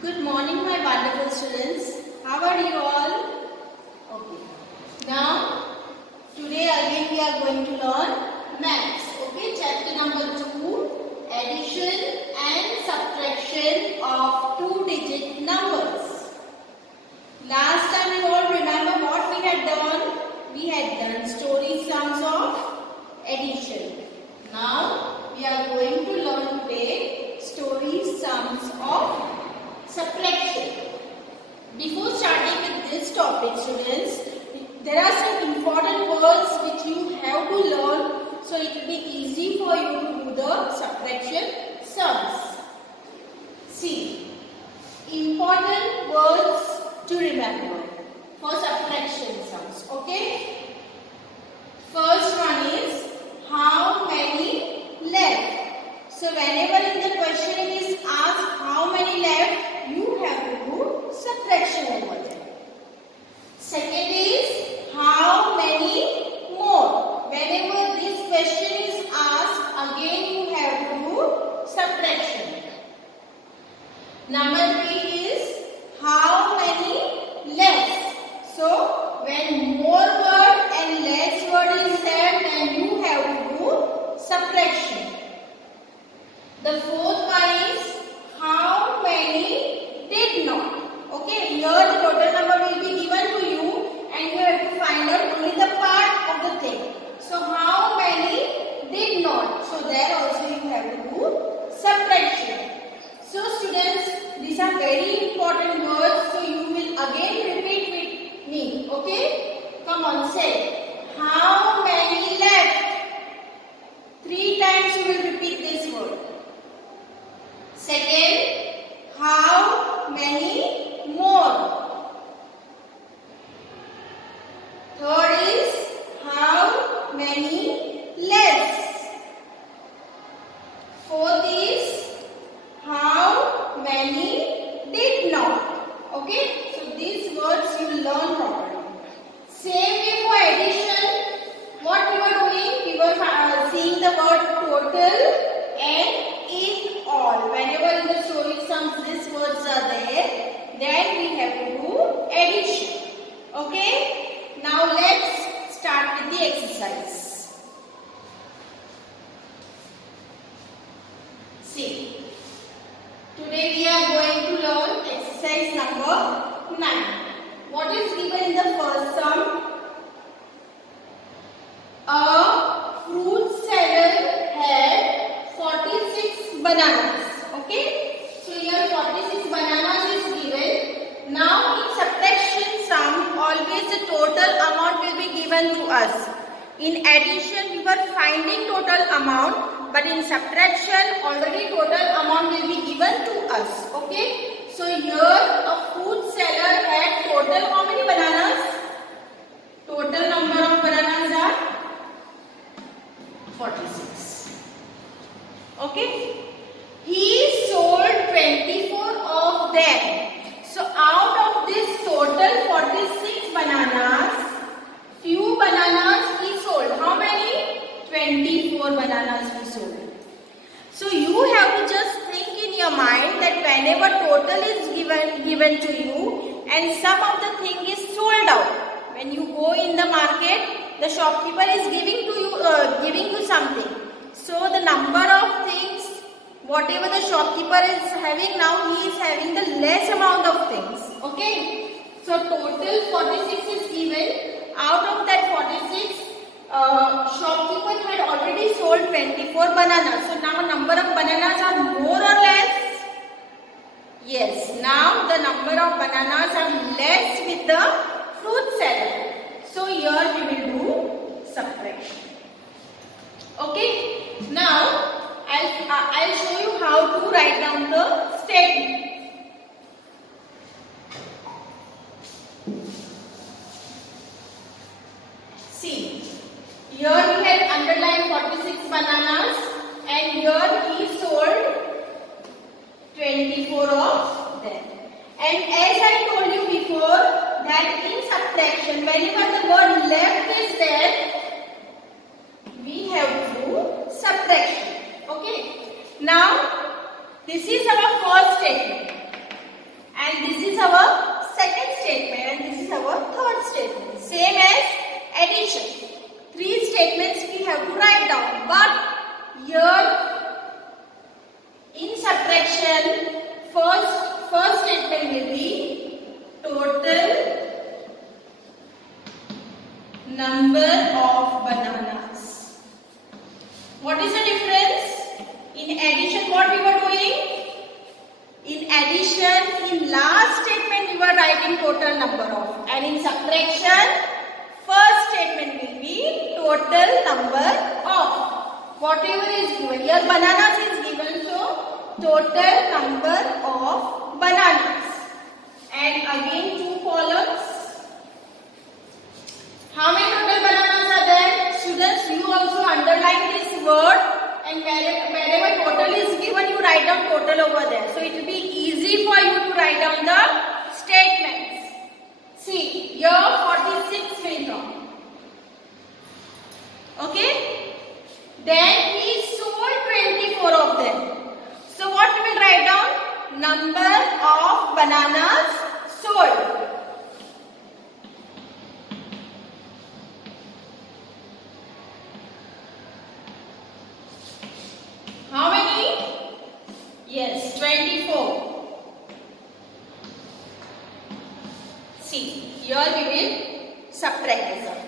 Good morning, my wonderful students. How are you all? Okay. Now, today again we are going to learn maths. Okay, chapter number 2, addition and subtraction of two-digit numbers. Last time you all remember what we had done? We had done story sums of addition. Now, we are going to learn today story sums of subtraction. Before starting with this topic, students, there are some important words which you have to learn so it will be easy for you to do the subtraction sums. See, important words to remember for subtraction sums. Okay? First one is how many left. So whenever in the question it is asked how many left, you have to do subtraction over there. Second is how many more. Whenever this question is asked, again you have to do subtraction. Number 3 is how many less. So when more word and less word is there, then you have to do subtraction. The fourth one is how many did not. Okay, here the total number will be given to you and you have to find out only the part of the thing. So how many did not. So there also you have to do subtraction. So students, these are very important words. So you will again repeat with me. Okay, come on, say how many left. 3 times you will repeat this word. Second, how many more. Third is how many less. Fourth is how many did not. Okay, so these words you will learn properly. Same way for addition, what we were doing, we were seeing the word total and in all. Whenever in the story sums these words are there, then we have to do addition. Okay, now let's start with the exercise. See, today we are going to learn exercise number 9. What is given in the first sum? A fruit seller had 46 bananas. Okay, so here 46 bananas is given. Now in subtraction sum, always the total amount will be given to us. In addition, we were finding total amount, but in subtraction, already total amount will be given to us. Okay, so here a fruit seller had total how many bananas? Total number of bananas are 46. Okay, he sold 24 of them. So out of this total 46 bananas, few bananas he sold. How many? 24 bananas he sold. So you have to just think in your mind that whenever total is given to you and some of the thing is sold out. When you go in the market, the shopkeeper is giving you something. So the number of things, whatever the shopkeeper is having now, he is having the less amount of things. Okay. So total 46 is given. Out of that 46, shopkeeper had already sold 24 bananas. So now number of bananas are more or less? Yes. Now the number of bananas are less with the fruit seller. So here we will do subtraction. Okay. Now I'll show you how to write down the statement. See, here we had underlined 46 bananas and here he sold 24 of them. And as I told you before that in subtraction, whenever the word left is there, we have to do subtraction. Okay. Now, this is our first statement. statements we have to write down. But here in subtraction, first statement will be total number of bananas. What is the difference? In addition, what we were doing? In addition, in last statement we were writing total number of, and in subtraction, first statement will be total number of. Whatever is given, here bananas is given, so total number of bananas. And again 2 columns. How many total bananas are there? Students, you also underline this word, and wherever total is given, you write down total over there. So it will be easy for you to write down the statements. See, here 46 will come. Okay? Then he sold 24 of them. So what we will write down? Number of bananas sold. How many? Yes, 24. See, here we will subtract this out.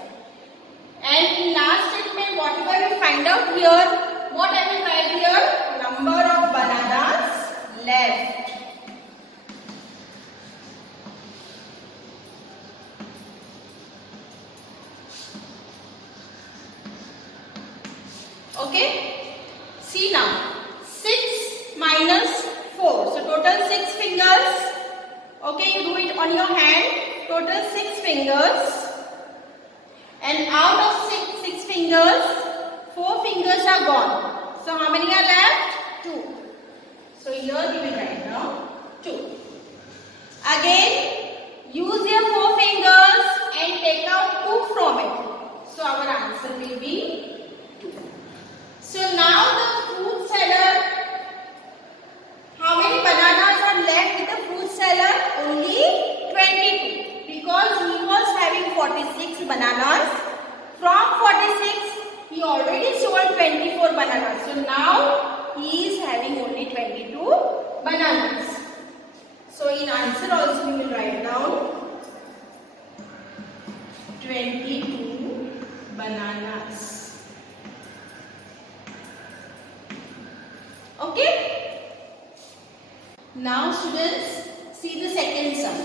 And in last statement, whatever we find out here, what I will write here? Number of bananas left. Okay? See now, 6 minus 4. So total 6 fingers. Okay, you do it on your hand. Total 6 fingers. And out of 6 fingers, 4 fingers are gone. So how many are left? 2. So here we will write down 2. Again, use your 4 fingers and take out 2 from it. So our answer will be 2. So now the fruit seller, how many bananas are left with the fruit seller? Only 22. Because he was having 46 bananas. From 46, he already sold 24 bananas. So now he is having only 22 bananas. So in answer also we will write down 22 bananas. Okay? Now students, see the second sum.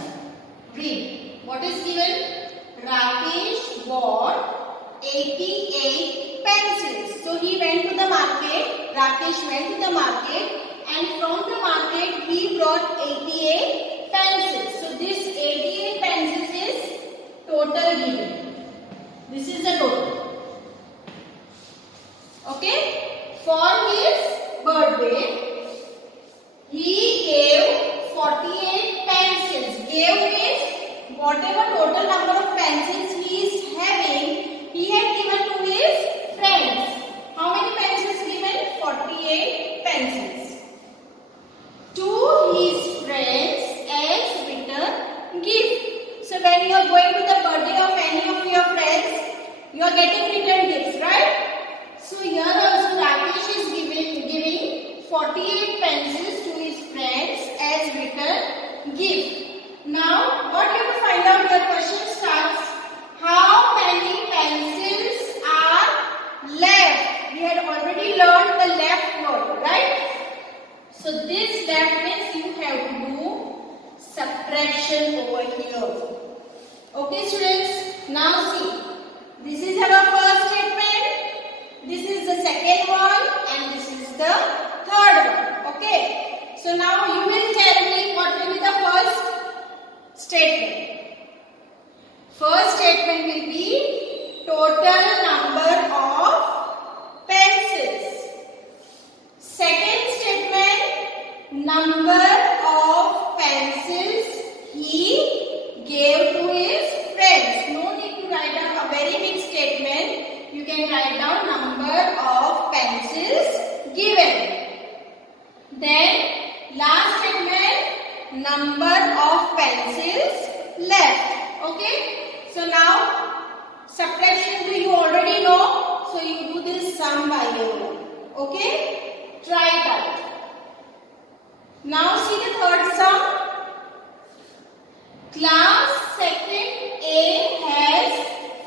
Read. What is given? Rakesh bought 88 pencils. So he went to the market. Rakesh went to the market, and from the market he brought 88 pencils. So this 88 pencils is total given. This is the total. Okay? For his birthday, he gave 48 pencils. Gave means whatever total number of pencils he is having, he had given to his friends. How many pencils given? 48 pencils. To his friends as return gift. So when you are going to the birthday of any of your friends, you are getting return gifts, right? So here also Rakesh is giving 48 pencils to his friends as return gift. Now, what you have to find out, your question starts, how many pencils are left? We had already learned the left word, right? So this left means you have to do subtraction over here. Okay students, now see, this is our first statement, this is the second one, and this is the third one. Okay, so now you will tell me what will be the first statement. First statement will be total number of pencils. Second statement, number of pencils he gave to his friends. No need to write down a very big statement. You can write down number of pencils given. Then last statement, number of pencils left. Okay, so now subtraction you already Okay, try it out. Now see the third sum. Class second A has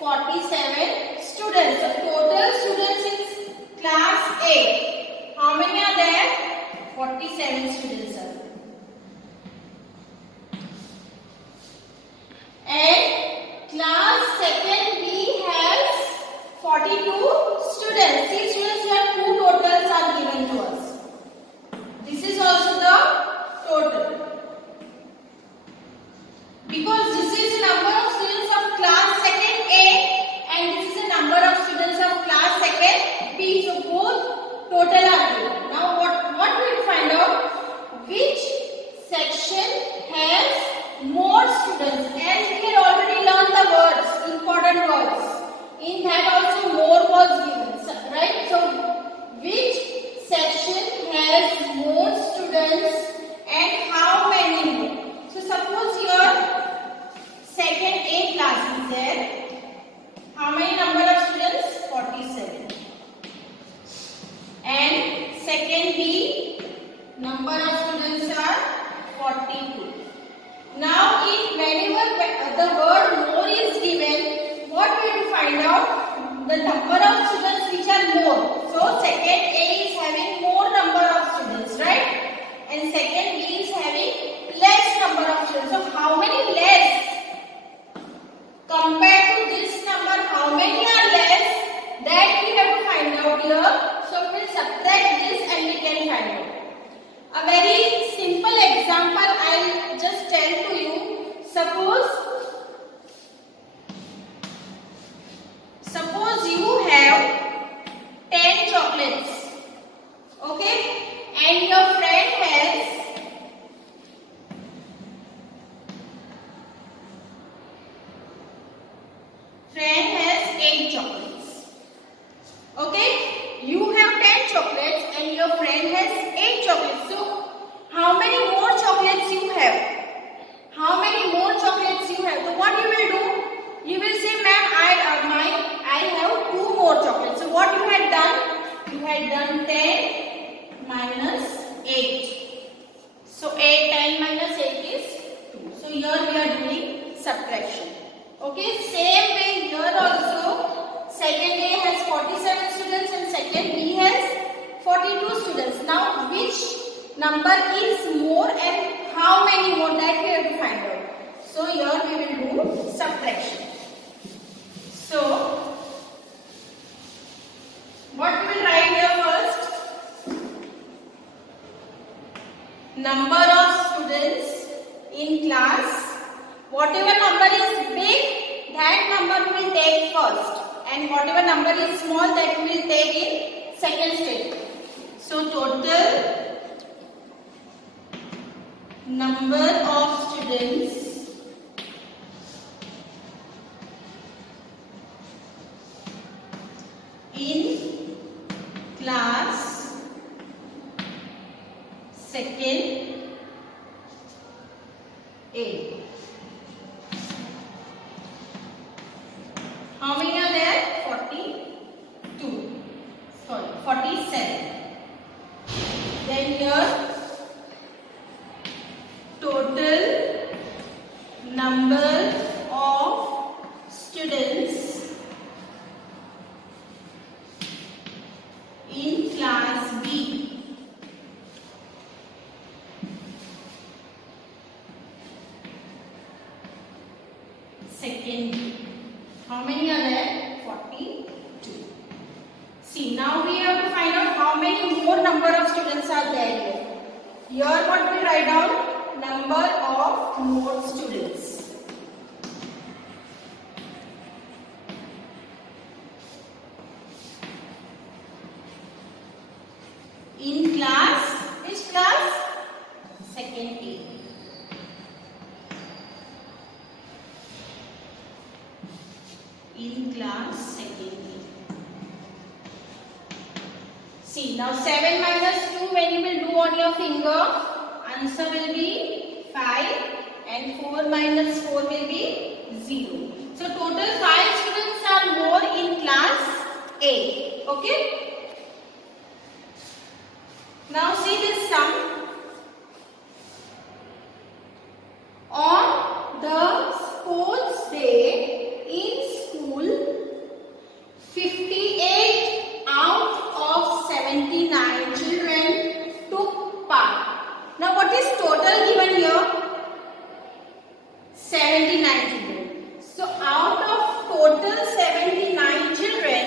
47 students. So total students in class A, how many are there? 47 students are there. And class second B has 42 students. See students, here two totals are given to us. This is also the total. Because this is the number of students of class second A and this is the number of students of class second B. So both total are given. Now what we will find out? Which section has more students? As we had already learned the words, important words. In that also more was given, right? So which section has more students and how many more? So suppose your second A class is there. How many number of students? 47. And second B, number of students are 42. Now if whenever the word more is given, what we will find out? The number of students which are more. So second A is having more number of students, right? And second B is having less number of students. So how many less? Compared to this number, how many are less? That we have to find out here. So we will subtract this and we can find out. A very simple example I will just tell to you. Suppose you have 10 chocolates. Okay? And your friend has 8 chocolates. Okay? You have 10 chocolates and your friend has 8 chocolates. So, how many more chocolates you have? How many more chocolates you have? So, what you will do? You will say, ma'am, I have 2 more chocolates. So, what you had done? You had done 10 minus 8. So, 10 minus 8 is 2. So, here we are doing subtraction. Okay, same way here also, second A has 47 students and second B has 42 students. Now, which number is more and how many more, that we have to find out. So, here we will do subtraction. So, what we will write here first? Number of students in class. Whatever number is big, that number we will take first. And whatever number is small, that we will take in second statement. So, total number of students in class second A. How many are there? 42. Sorry, 47. Then here, total number of students in class B. Second B. How many are there? 42. See, now we have to find out how many more number of students are there here. Here what we write down? Number of more students. In class, which class? Second A. In class second A. See, now 7 minus 2 when you will do on your finger, answer will be 5 and 4 minus 4 will be 0. So total 5 students are more in class A. Okay? Now see this sum. On the sports day in school, 58 out of 79 children took part. Now what is total given here? 79 children. So out of total 79 children,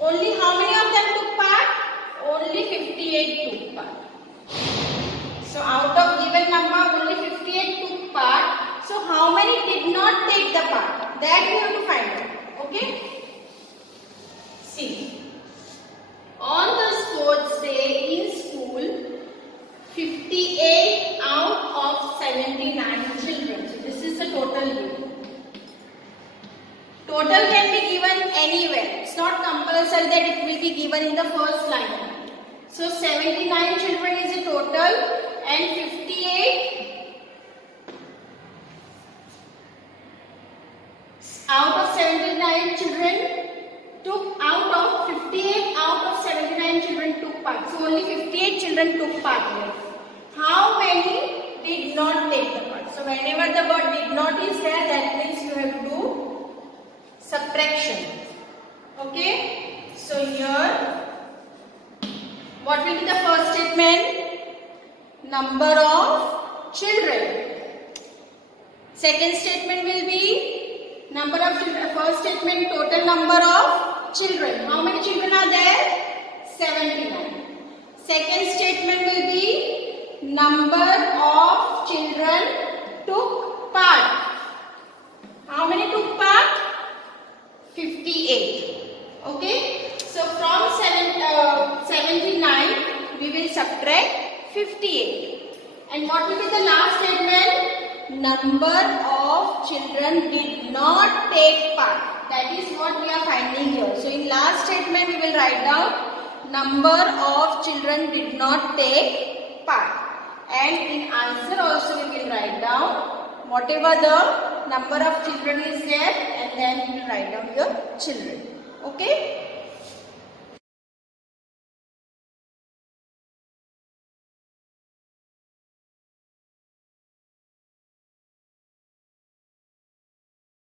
only how many of them took part? Only 58 took part. So out of given number, only 58 took part. So how many did not take the part? That we have to find out. Okay? See. On the sports day in school, 58 out of 79 children. So this is the total given. Total can be given anywhere. It's not compulsory that it will be given in the first line. So 79 children is the total and 58 out of 79 children took out of 58 out of 79 children took part. So only 58 children took part here. How many did not take the part? So whenever the word did not is there, that means you have to do subtraction. Okay? So here, what will be the first statement? Number of children. Second statement will be number of children. First statement, total number of children. How many children are there? 79. Second statement will be number of children took part. How many took part? 58. Okay. So from 79 we will subtract 58. And what will be the last statement? Number of children did not take part. That is what we are finding here. So in last statement we will write down number of children did not take part. And in answer also we will write down whatever the number of children is there, and then we will write down your children. Okay.